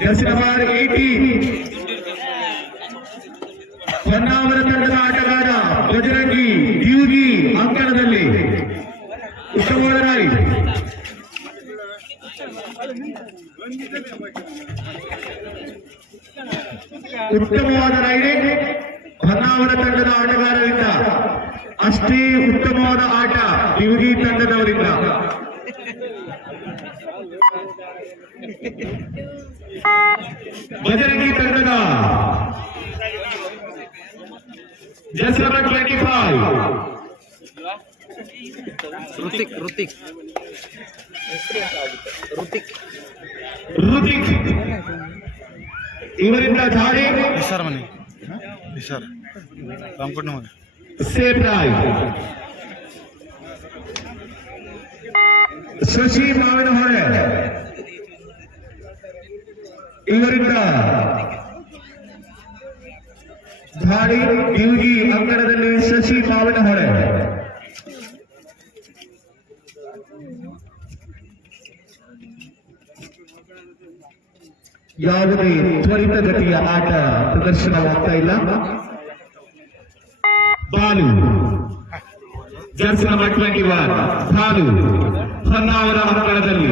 Jersey number eighty Honnavar ತಂಡದ ಆಟಗಾರ ಬಜರಂಗಿ ದ್ಯೂಗಿ ಅಂಕಣದಲ್ಲಿ ಉತ್ತಮವಾದ ರೈಡ್ ಉತ್ತಮವಾದ ರೈಡಿಂಗ್ ಹೊನ್ನಾವರ ತಂಡದ ಆಟಗಾರರಿಂದ, ಅಷ್ಟೇ ಉತ್ತಮವಾದ ಆಟ ದ್ಯೂಗಿ ತಂಡದವರಿಂದ. ಬಜರಂಗಿ ತಂಡದ ಜಸ್ number twenty five Hrithik Hrithik Hrithik Hrithik ಇವರಿಂದ ಧಾಡಿ ನಿಸಾರ್ ಮನೆ ನಿಸಾರ್ ರಾಮಕೋಟ್ ಮನೆ ಸೇಫ್ ಡ್ರೈವ್ ಶಶಿ ಮಾವಿನಹೊಳೆ ಇವರಿಂದ ಧಾಡಿ ದ್ಯೂಗಿ ಅಂಗಣದಲ್ಲಿ ಶಶಿ ಮಾವಿನಹೊಳೆ ಯಾವುದೇ ತ್ವರಿತಗತಿಯ ಆಟ ಪ್ರದರ್ಶನವಾಗ್ತಾ ಇಲ್ಲ Balu jersey number twenty one Balu Honnavar ಅಂಕಣದಲ್ಲಿ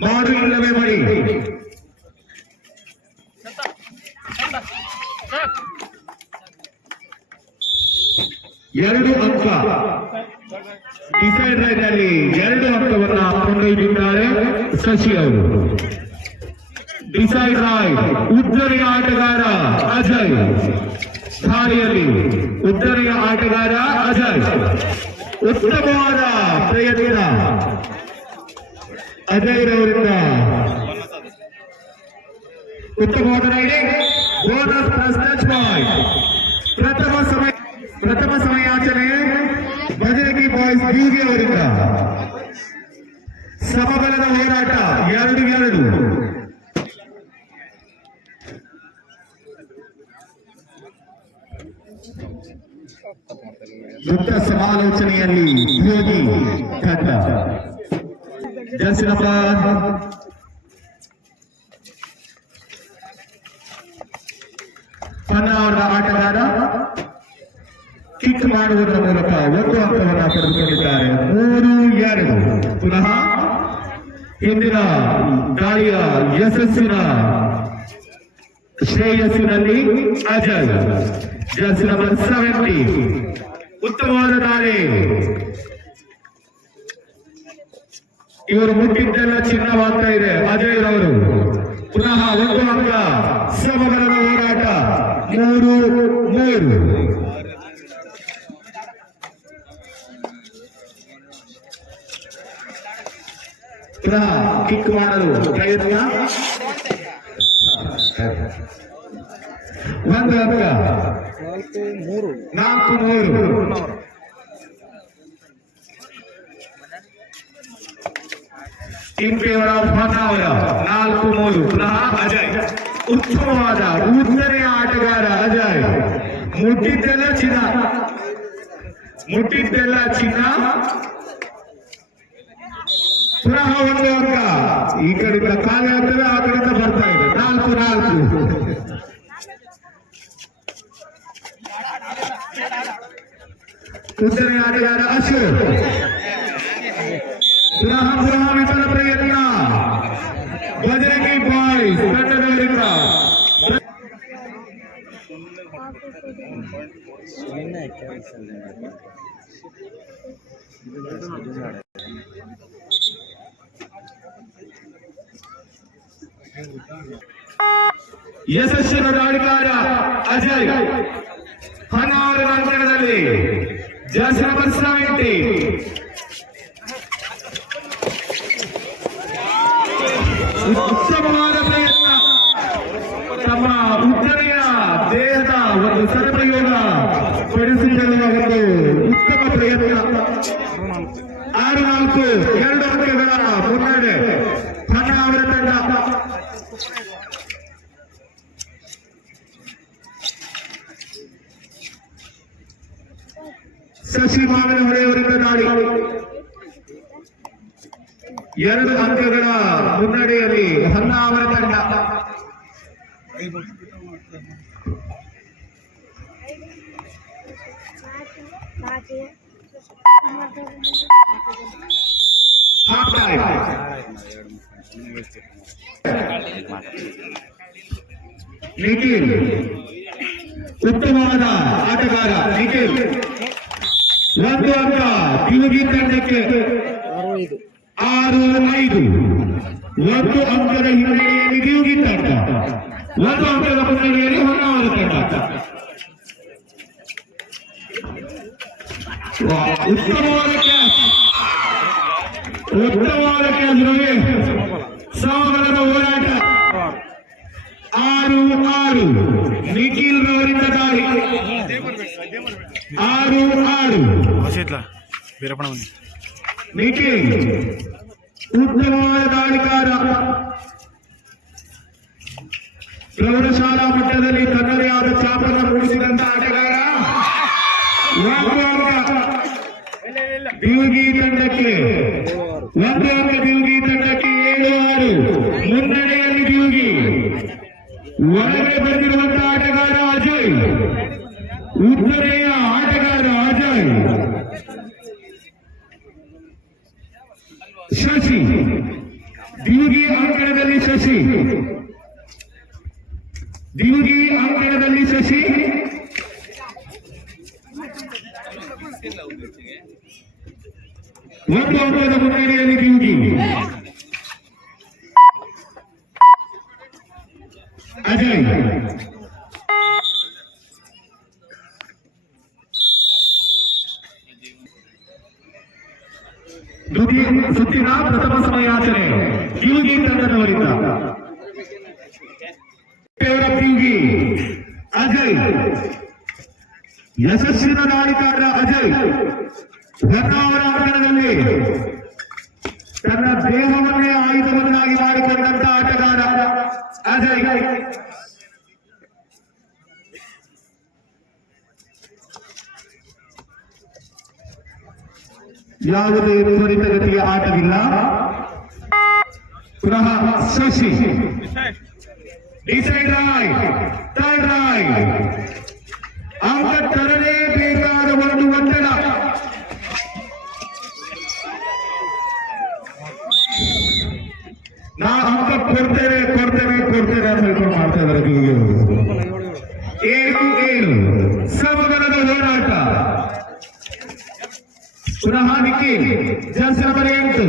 ಮಾಡು ಇಲ್ಲವೇ ಮಾಡಿ. ಎರಡು ಅಂಕ. ಡಿಸೈಡ್ ರೈಡ್ ಅಲ್ಲಿ ಎರಡು ಅಂಕವನ್ನ ಕೊಂಡೊಯ್ದಿದ್ದಾರೆ ಶಶಿ ಅವರು. ಡಿಸೈಡ್ ರಾಯ್ ಉದ್ದನೆಯ ಆಟಗಾರ ಅಜಯ್. ಸಾರಿಯಲ್ಲಿ ಉದ್ದನೆಯ ಆಟಗಾರ ಅಜಯ್. ಉತ್ತಮವಾದ ಪ್ರಯತ್ನ. ಅಜಯ್ ರವರಿಂದ ಉತ್ತಮವಾದ raiding bonus plus touch point ಪ್ರಥಮ ಸಮಯ, ಪ್ರಥಮ ಸಮಯಾಚರಣೆ ಬಜರಂಗಿ ಬಾಯ್ಸ್ ಬ್ಯೂಗಿ ಅವರಿಂದ ಸಮಬಲದ ಹೋರಾಟ, ಎರಡು ಎರಡು. ಯುದ್ಧ ಸಮಾಲೋಚನೆಯಲ್ಲಿ ಯೋಗಿ ತಂಡ ಪನ್ನ ಅವರ ಆಟಗಾರ ಕಿಕ್ ಮಾಡುವುದರ ಮೂಲಕ ಒಂದು ಅಂಕವನ್ನು ಪಡೆದುಕೊಂಡಿದ್ದಾರೆ. ಮೂರು, ಎರಡು. ಪುನಃ ಇಂದಿನ ದಾಳಿಯ ಯಶಸ್ಸಿನ ಶ್ರೇಯಸ್ಸಿನಲ್ಲಿ ಅಜಯ್. ಜರ್ಸಿ ನಂಬರ್ ಸೆವೆಂಟಿ ಉತ್ತಮವಾದ ದಾಳಿ ಇವರು ಮುಟ್ಟಿದ್ದೆಲ್ಲ ಚಿನ್ನವಾಗ್ತಾ ಇದೆ. ಅಜಯ್ ಅವರು ಪುನಃ ಒಂದು ಅಂಕ. ಸಮಬಲದ ಹೋರಾಟ. ಮೂರು ಮೂರು. ಪುನಃ ಕಿಕ್ ಮಾಡಲು ಪ್ರಯತ್ನ. ಒಂದು ಅಂಕ. ನಾಲ್ಕು, ಮೂರು. ನಾಲ್ಕು ಮೂರು ಇಂಪೇವರ ಹೊನ್ನಾವರ ನಾಲ್ಕು ಮೂರು ಪುನಃ ಅಜಯ್ ಉತ್ತಮವಾದ ಉದ್ದನೆಯ ಆಟಗಾರ ಅಜಯ್ ಮುಟ್ಟಿದ್ದೆಲ್ಲ ಚಿನ್ನ ಮುಟ್ಟಿದ್ದೆಲ್ಲ ಚಿನ್ನ ಪುನಃ ಒಂದು ಅಂಕ ಈ ಕಡೆಯಿಂದ ಖಾಲಿ ಆಗ್ತದೆ ಆ ಕಡೆಯಿಂದ ಬರ್ತಾ ಇದೆ ನಾಲ್ಕು ನಾಲ್ಕು ಉದ್ದನೆಯ ಆಟಗಾರ ಅಶೋಕ್ ಯಶಸ್ವಿನ ದಾಳಿಗಾರ ಅಜಯ್ ಹನ್ನಾರು ಅಂಕಣದಲ್ಲಿ ಜಸ್ ನಂಬರ್ ಸೆವೆಂಟಿ ಎರಡು ಅಂಕಗಳ ಮುನ್ನಡೆಯಲ್ಲಿ ಹೊನ್ನ ಅವರ ತಂಡ ಹಾಫ್ ಟೈಮ್ ನಿಖಿಲ್ ಉತ್ತಮವಾದ ಆಟಗಾರ ನಿಖಿಲ್ ಒಂದು ಅಂಕ ಪಿಯುಗಿ ತಂಡಕ್ಕೆ ಆರು ಐದು ಆರು ಐದು ಒಂದು ಅಂಕದ ಹಿನ್ನೆಲೆಯಲ್ಲಿ ತಂಡ. ಒಂದು ಅಂಕದ ಹಿನ್ನೆಲೆಯಲ್ಲಿ ಹೊನ್ನಾವರ ತಂಡ. ಉತ್ತಮವಾದ ಕ್ಯಾಚ್. ಉತ್ತಮವಾದ ಕ್ಯಾಚ್ ಸಾಗರದ ಹೋರಾಟ. ಆರು ಆರು. ನಿಖಿಲ್ ರವರಿಂದ ದಾಳಿ ಆರು ಆರು. ಬಸಿತ್ಲ ಬೀರಪ್ಪಣ ಬನ್ನಿ ನಿಖಿಲ್ ಉತ್ತಮವಾದ ದಾಳಿಕಾರ ಪ್ರೌಢಶಾಲಾ ಮಟ್ಟದಲ್ಲಿ ತನ್ನದೇ ಆದ ಛಾಪನ್ನು ಶಶಿ ದಿವುಗಿ ಅಂಕಣದಲ್ಲಿ ಶಶಿ ದಿವುಗಿ ಅಂಕಣದಲ್ಲಿ ಶಶಿ ಒಂದು ಅಂಕದ ಮುನ್ನಡೆಯಲ್ಲಿ ದಿವುಗಿ ಅಜಯ್ ದ್ವಿತೀಯ ಸುತ್ತಿನ ಪ್ರಥಮ ಸಮಯಾಚನೆ ಕಿವಿಗಿ ತಂಡದವರಿಂದ ಕಿವಿಗಿ, ಅಜಯ್. ಯಶಸ್ವಿನ ದಾಳಿಕಾರ ಅಜಯ್. ಹೊನ್ನಾವರ ಅಂಕಣದಲ್ಲಿ ತನ್ನ ದೇಹವನ್ನೇ ಆಯುಧವನ್ನಾಗಿ ಮಾಡಿಕೊಂಡಂತ ಆಟಗಾರ ಅಜಯ್. ಯಾವುದೇ ತ್ವರಿತಗತಿಯ ಆಟವಿಲ್ಲ ಪುನಃ Shashi decide raid third raid ಅಂಕ ತರಲೇಬೇಕಾದ ಒಂದು ನಿಖಿಲ್ ಜಸ್ ನಂಬರ್ ಎಂಟು.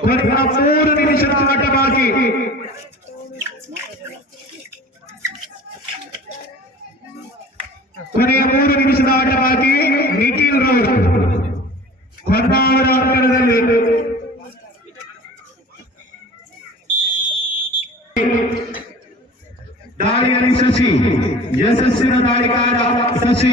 ಕೊನೆಯ ಮೂರು ನಿಮಿಷದ ಆಟ ಬಾಕಿ ಕೊನೆಯ ಮೂರು ನಿಮಿಷದ ಆಟ ಬಾಕಿ ನಿಖಿಲ್ ರವರು ಹೊನ್ನಾವರ ಅಂಕಣದಲ್ಲಿ ದಾಳಿಯಲ್ಲಿ ಶಶಿ, ಯಶಸ್ಸಿನ ದಾಳಿಕಾರ ಶಶಿ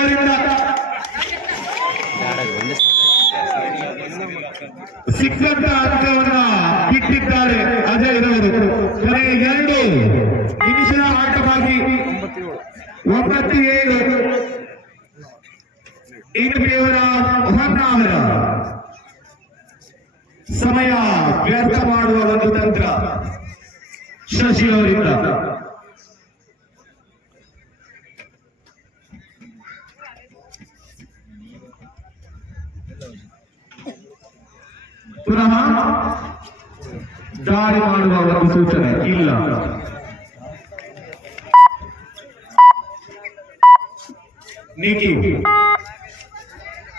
ಇಂಗ್ರಿಯವರ ಹೊನ್ನಾವರ ಸಮಯ ವ್ಯರ್ಥ ಮಾಡುವ ಒಂದು ತಂತ್ರ ಶಶಿ ಅವರಿಂದ. ಪುನಃ ದಾರಿ ಮಾಡುವ ಒಂದು ಸೂಚನೆ ಇಲ್ಲ. ನೀತಿ.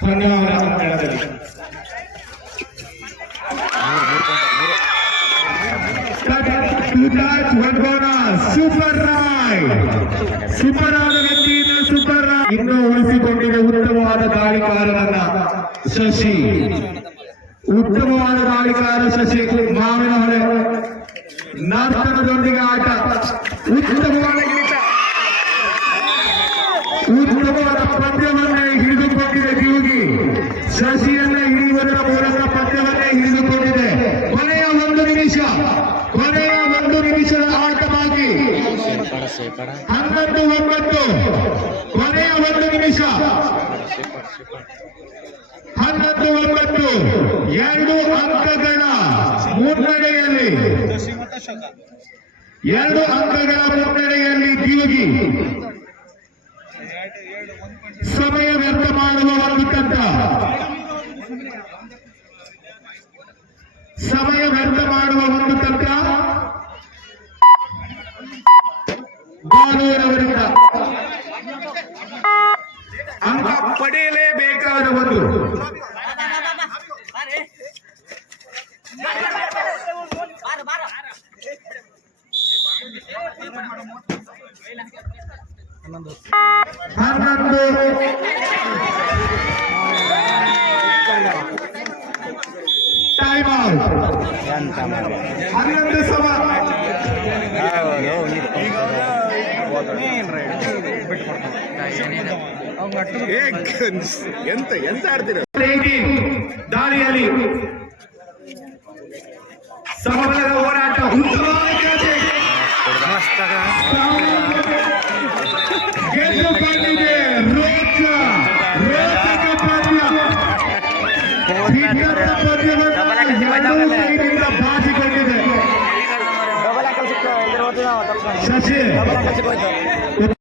ಪಂದ್ಯಾವರ ಅಂತ Two ಸೂಪರ್ ರಾಯ್. ಸೂಪರ್ ಆದ ವ್ಯಕ್ತಿಯಿಂದ ಸೂಪರ್ ಇನ್ನೂ ಉಳಿಸಿಕೊಂಡಿದೆ ಉತ್ತಮವಾದ ದಾಳಿಕಾರರನ್ನ ಶಶಿ ಉತ್ತಮವಾದ ದಾಳಿಕಾರ ಶಶಿ ಮಾವಿನ ಹೊಳೆ ನರ್ತನದೊಂದಿಗೆ ಆಟ ಉತ್ತಮವಾದ ಪಂದ್ಯವನ್ನೇ ಹಿಡಿದುಕೊಂಡಿದೆ ದಿವುಗಿ ಶಶಿಯನ್ನ ಹಿಡಿಯುವುದರ ಮೂಲಕ ಪಂದ್ಯವನ್ನೇ ಹಿಡಿದುಕೊಂಡಿದೆ ಕೊನೆಯ ಒಂದು ನಿಮಿಷ ಕೊನೆಯ ಒಂದು ನಿಮಿಷದ ಆಟ ಬಾಕಿ ಹನ್ನೊಂದು ಒಂಬತ್ತು. ಕೊನೆಯ ಒಂದು ನಿಮಿಷ. ಹನ್ನೊಂದು ಒಂಬತ್ತು. ಎರಡು ಅಂಕಗಳ ಮುನ್ನಡೆಯಲ್ಲಿ. ಎರಡು ಅಂಕಗಳ ಮುನ್ನಡೆಯಲ್ಲಿ ದಿವಗಿ ಸಮಯ ವ್ಯರ್ಥ ಮಾಡುವ ಒಂದು ತಂತ್ರ ಸಮಯ ವ್ಯರ್ಥ ಮಾಡುವ ಒಂದು ತಂತ್ರ ಅಂಕ ಪಡೆಯಲೇಬೇಕಾದ ಒಂದು ಹನ್ನೊಂದು ಟೈಮ್ ಔಟ್ ಹನ್ನೊಂದು ಸಮ ಎಂತ ಎಂತ ಆಡ್ತೀರ? ದಾರಿಯಲ್ಲಿ ಸಮಬಲದ ಹೋರಾಟ